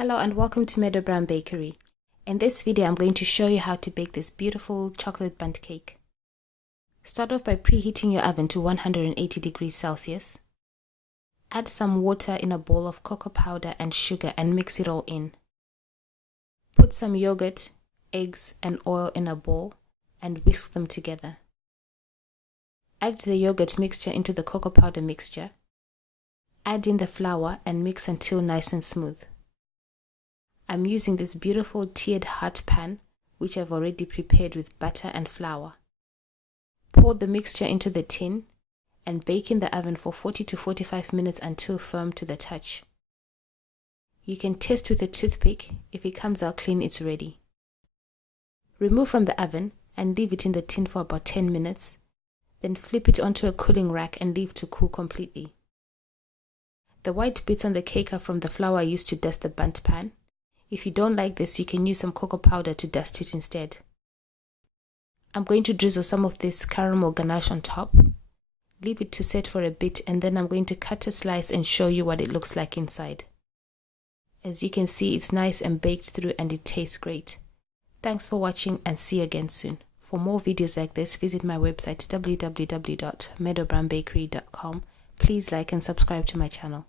Hello and welcome to Meadow Bakery. In this video I'm going to show you how to bake this beautiful chocolate bundt cake. Start off by preheating your oven to 180 degrees Celsius. Add some water in a bowl of cocoa powder and sugar and mix it all in. Put some yogurt, eggs and oil in a bowl and whisk them together. Add the yogurt mixture into the cocoa powder mixture. Add in the flour and mix until nice and smooth. I'm using this beautiful tiered heart pan, which I've already prepared with butter and flour. Pour the mixture into the tin and bake in the oven for 40 to 45 minutes until firm to the touch. You can test with a toothpick. If it comes out clean, it's ready. Remove from the oven and leave it in the tin for about 10 minutes. Then flip it onto a cooling rack and leave to cool completely. The white bits on the cake are from the flour I used to dust the bundt pan. If you don't like this, you can use some cocoa powder to dust it instead. I'm going to drizzle some of this caramel ganache on top. Leave it to set for a bit and then I'm going to cut a slice and show you what it looks like inside. As you can see, it's nice and baked through and it tastes great. Thanks for watching and see you again soon. For more videos like this, visit my website www.meadowbakery.com. Please like and subscribe to my channel.